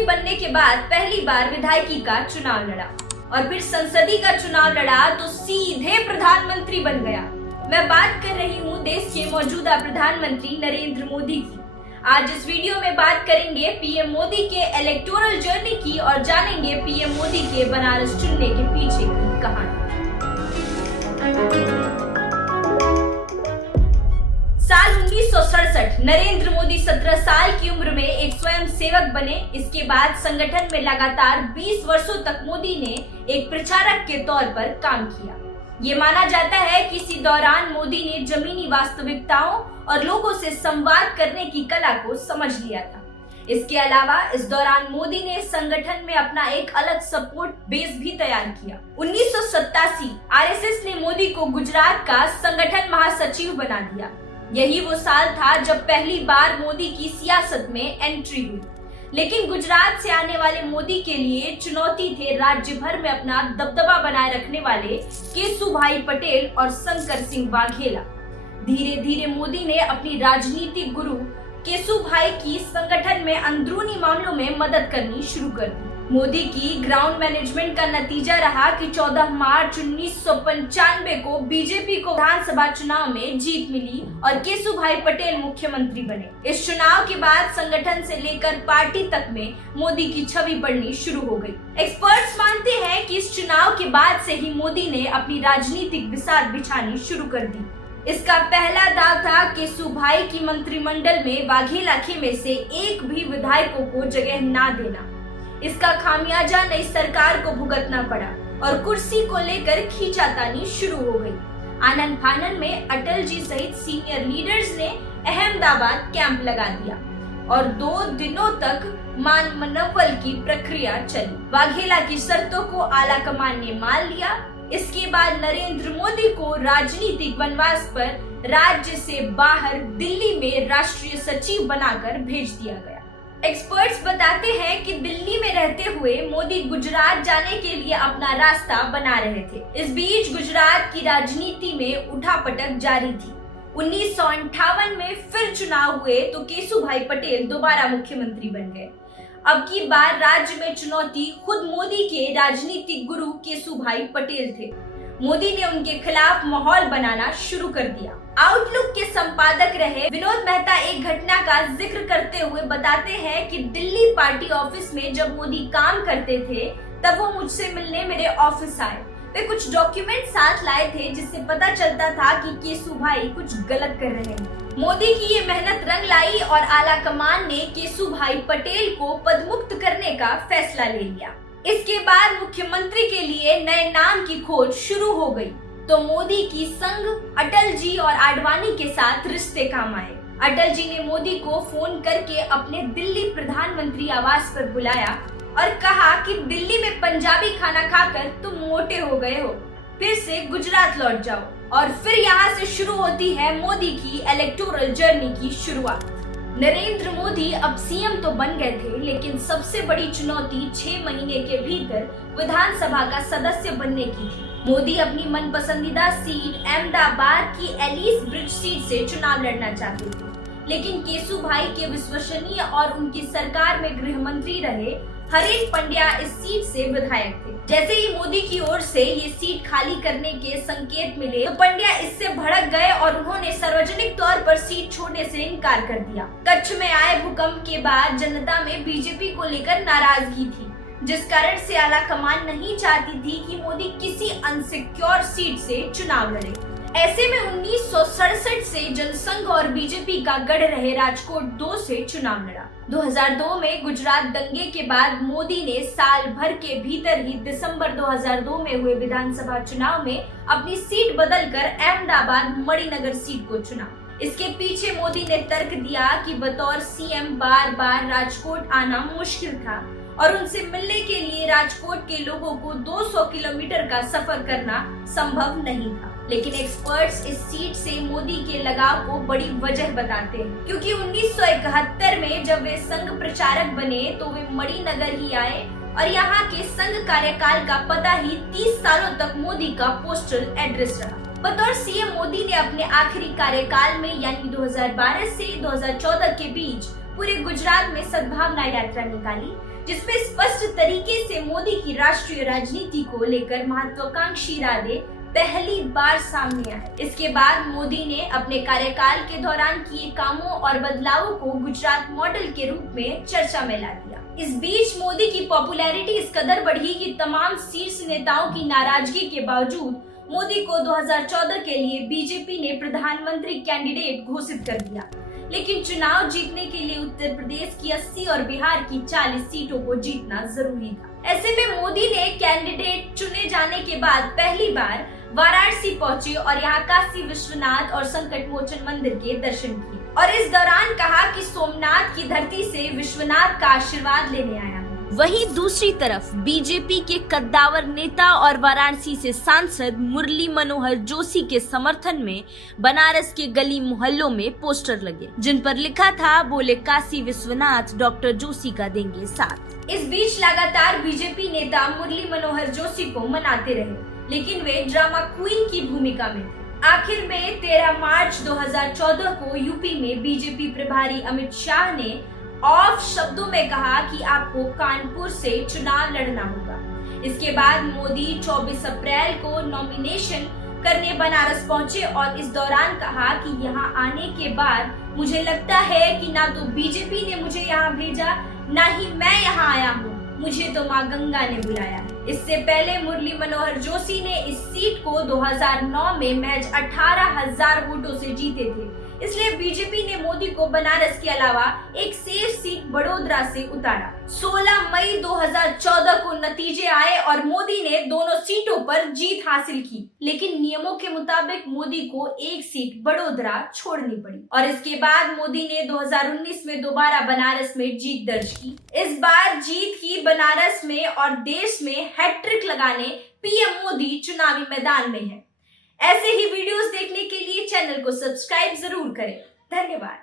मुख्यमंत्री बनने के बाद पहली बार विधायकी का चुनाव लड़ा और फिर संसदीय का चुनाव लड़ा तो सीधे प्रधानमंत्री बन गया। मैं बात कर रही हूँ देश के मौजूदा प्रधानमंत्री नरेंद्र मोदी की। आज इस वीडियो में बात करेंगे पीएम मोदी के इलेक्टोरल जर्नी की और जानेंगे पीएम मोदी के बनारस चुनने के पीछे की कहानी। साल 1967 नरेंद्र मोदी 17 साल की उम्र में एक स्वयं सेवक बने। इसके बाद संगठन में लगातार 20 वर्षों तक मोदी ने एक प्रचारक के तौर पर काम किया। ये माना जाता है कि इसी दौरान मोदी ने जमीनी वास्तविकताओं और लोगों से संवाद करने की कला को समझ लिया था। इसके अलावा इस दौरान मोदी ने संगठन में अपना एक अलग सपोर्ट बेस भी तैयार किया। 1987 आरएसएस ने मोदी को गुजरात का संगठन महासचिव बना दिया। यही वो साल था जब पहली बार मोदी की सियासत में एंट्री हुई। लेकिन गुजरात से आने वाले मोदी के लिए चुनौती थे राज्य भर में अपना दबदबा बनाए रखने वाले केशुभाई पटेल और शंकर सिंह वाघेला। धीरे धीरे मोदी ने अपनी राजनीतिक गुरु केशुभाई की संगठन में अंदरूनी मामलों में मदद करनी शुरू कर दी। मोदी की ग्राउंड मैनेजमेंट का नतीजा रहा कि 14 मार्च 1995 को बीजेपी को विधानसभा चुनाव में जीत मिली और केशुभाई पटेल मुख्यमंत्री बने। इस चुनाव के बाद संगठन से लेकर पार्टी तक में मोदी की छवि बढ़नी शुरू हो गई। एक्सपर्ट्स मानते हैं कि इस चुनाव के बाद से ही मोदी ने अपनी राजनीतिक बिसात बिछानी शुरू कर दी। इसका पहला दाव था केशुभाई की मंत्रिमंडल में वाघेला खेमे से एक भी विधायकों को जगह ना देना। इसका खामियाजा नई सरकार को भुगतना पड़ा और कुर्सी को लेकर खींचातानी शुरू हो गई। आनन फानन में अटल जी सहित सीनियर लीडर्स ने अहमदाबाद कैंप लगा दिया और 2 दिनों तक मान मनवल की प्रक्रिया चली। वाघेला की शर्तों को आला कमान ने मान लिया। इसके बाद नरेंद्र मोदी को राजनीतिक वनवास पर राज्य से बाहर दिल्ली में राष्ट्रीय सचिव बनाकर भेज दिया गया। एक्सपर्ट्स बताते हैं कि दिल्ली में रहते हुए मोदी गुजरात जाने के लिए अपना रास्ता बना रहे थे। इस बीच गुजरात की राजनीति में उठापटक जारी थी। 1958 में फिर चुनाव हुए तो केशुभाई पटेल दोबारा मुख्यमंत्री बन गए। अब की बार राज्य में चुनौती खुद मोदी के राजनीतिक गुरु केशुभाई पटेल थे। मोदी ने उनके खिलाफ माहौल बनाना शुरू कर दिया। आउटलुक के संपादक रहे विनोद मेहता एक घटना का जिक्र करते हुए बताते हैं कि दिल्ली पार्टी ऑफिस में जब मोदी काम करते थे तब वो मुझसे मिलने मेरे ऑफिस आए। वे कुछ डॉक्यूमेंट साथ लाए थे जिससे पता चलता था कि केशुभाई कुछ गलत कर रहे हैं। मोदी की ये मेहनत रंग लाई और आला कमान ने केशुभाई पटेल को पदमुक्त करने का फैसला ले लिया। इसके बाद मुख्यमंत्री के लिए नए नाम की खोज शुरू हो गई तो मोदी की संग अटल जी और आडवाणी के साथ रिश्ते काम आए। अटल जी ने मोदी को फोन करके अपने दिल्ली प्रधानमंत्री आवास पर बुलाया और कहा कि दिल्ली में पंजाबी खाना खाकर तुम मोटे हो गए हो, फिर से गुजरात लौट जाओ। और फिर यहाँ से शुरू होती है मोदी की इलेक्टोरल जर्नी की शुरुआत। नरेंद्र मोदी अब सीएम तो बन गए थे, लेकिन सबसे बड़ी चुनौती 6 महीने के भीतर विधानसभा का सदस्य बनने की थी। मोदी अपनी मनपसंदीदा सीट अहमदाबाद की एलिस ब्रिज सीट से चुनाव लड़ना चाहते थे, लेकिन केशुभाई के विश्वसनीय और उनकी सरकार में गृह मंत्री रहे हरीश पंड्या इस सीट से विधायक थे। जैसे ही मोदी की ओर से ये सीट खाली करने के संकेत मिले तो पंड्या इससे भड़क गए और उन्होंने सार्वजनिक तौर पर सीट छोड़ने से इनकार कर दिया। कच्छ में आए भूकंप के बाद जनता में बीजेपी को लेकर नाराजगी थी, जिस कारण से आला कमान नहीं चाहती थी कि मोदी किसी अनसिक्योर सीट से चुनाव लड़े। ऐसे में 1967 से जनसंघ और बीजेपी का गढ़ रहे राजकोट 2 से चुनाव लड़ा। 2002 में गुजरात दंगे के बाद मोदी ने साल भर के भीतर ही दिसंबर 2002 में हुए विधानसभा चुनाव में अपनी सीट बदलकर अहमदाबाद मणिनगर सीट को चुना। इसके पीछे मोदी ने तर्क दिया कि बतौर सीएम बार बार राजकोट आना मुश्किल था और उनसे मिलने के लिए राजकोट के लोगों को 200 किलोमीटर का सफर करना संभव नहीं था। लेकिन एक्सपर्ट्स इस सीट से मोदी के लगाव को बड़ी वजह बताते हैं, क्योंकि 1971 में जब वे संघ प्रचारक बने तो वे मणिनगर ही आए और यहाँ के संघ कार्यकाल का पता ही 30 सालों तक मोदी का पोस्टल एड्रेस रहा। बतौर सीएम मोदी ने अपने आखिरी कार्यकाल में यानी 2012 से 2014 के बीच पूरे गुजरात में सद्भावना यात्रा निकाली, जिसमें स्पष्ट तरीके से मोदी की राष्ट्रीय राजनीति को लेकर महत्वाकांक्षी इरादे पहली बार सामने आए। इसके बाद मोदी ने अपने कार्यकाल के दौरान किए कामों और बदलावों को गुजरात मॉडल के रूप में चर्चा में ला दिया। इस बीच मोदी की पॉपुलैरिटी इस कदर बढ़ी कि तमाम शीर्ष नेताओं की नाराजगी के बावजूद मोदी को 2014 के लिए बीजेपी ने प्रधानमंत्री कैंडिडेट घोषित कर दिया। लेकिन चुनाव जीतने के लिए उत्तर प्रदेश की 80 और बिहार की 40 सीटों को जीतना जरूरी था। ऐसे में मोदी ने कैंडिडेट चुने जाने के बाद पहली बार वाराणसी पहुंचे और यहाँ काशी विश्वनाथ और संकट मोचन मंदिर के दर्शन किए और इस दौरान कहा कि सोमनाथ की धरती से विश्वनाथ का आशीर्वाद लेने आया। वहीं दूसरी तरफ बीजेपी के कद्दावर नेता और वाराणसी से सांसद मुरली मनोहर जोशी के समर्थन में बनारस के गली मोहल्लों में पोस्टर लगे, जिन पर लिखा था, बोले काशी विश्वनाथ डॉक्टर जोशी का देंगे साथ। इस बीच लगातार बीजेपी नेता मुरली मनोहर जोशी को मनाते रहे, लेकिन वे ड्रामा क्वीन की भूमिका में थे। आखिर में 13 मार्च 2014 को यूपी में बीजेपी प्रभारी अमित शाह ने ऑफ शब्दों में कहा कि आपको कानपुर से चुनाव लड़ना होगा। इसके बाद मोदी 24 अप्रैल को नॉमिनेशन करने बनारस पहुंचे और इस दौरान कहा कि यहां आने के बाद मुझे लगता है कि ना तो बीजेपी ने मुझे यहां भेजा, ना ही मैं यहां आया हूं, मुझे तो मां गंगा ने बुलाया है। इससे पहले मुरली मनोहर जोशी ने इस सीट को 2009 में महज 18,000 वोटों से जीते थे। इसलिए बीजेपी ने मोदी को बनारस के अलावा एक सेफ सीट बड़ोदरा से उतारा। 16 मई 2014 को नतीजे आए और मोदी ने दोनों सीटों पर जीत हासिल की, लेकिन नियमों के मुताबिक मोदी को एक सीट बड़ोदरा छोड़नी पड़ी और इसके बाद मोदी ने 2019 में दोबारा बनारस में जीत दर्ज की। इस बार जीत की बनारस में और देश में हैट्रिक लगाने पीएम मोदी चुनावी मैदान में है। ऐसे ही वीडियोस देखने के लिए चैनल को सब्सक्राइब जरूर करें। धन्यवाद।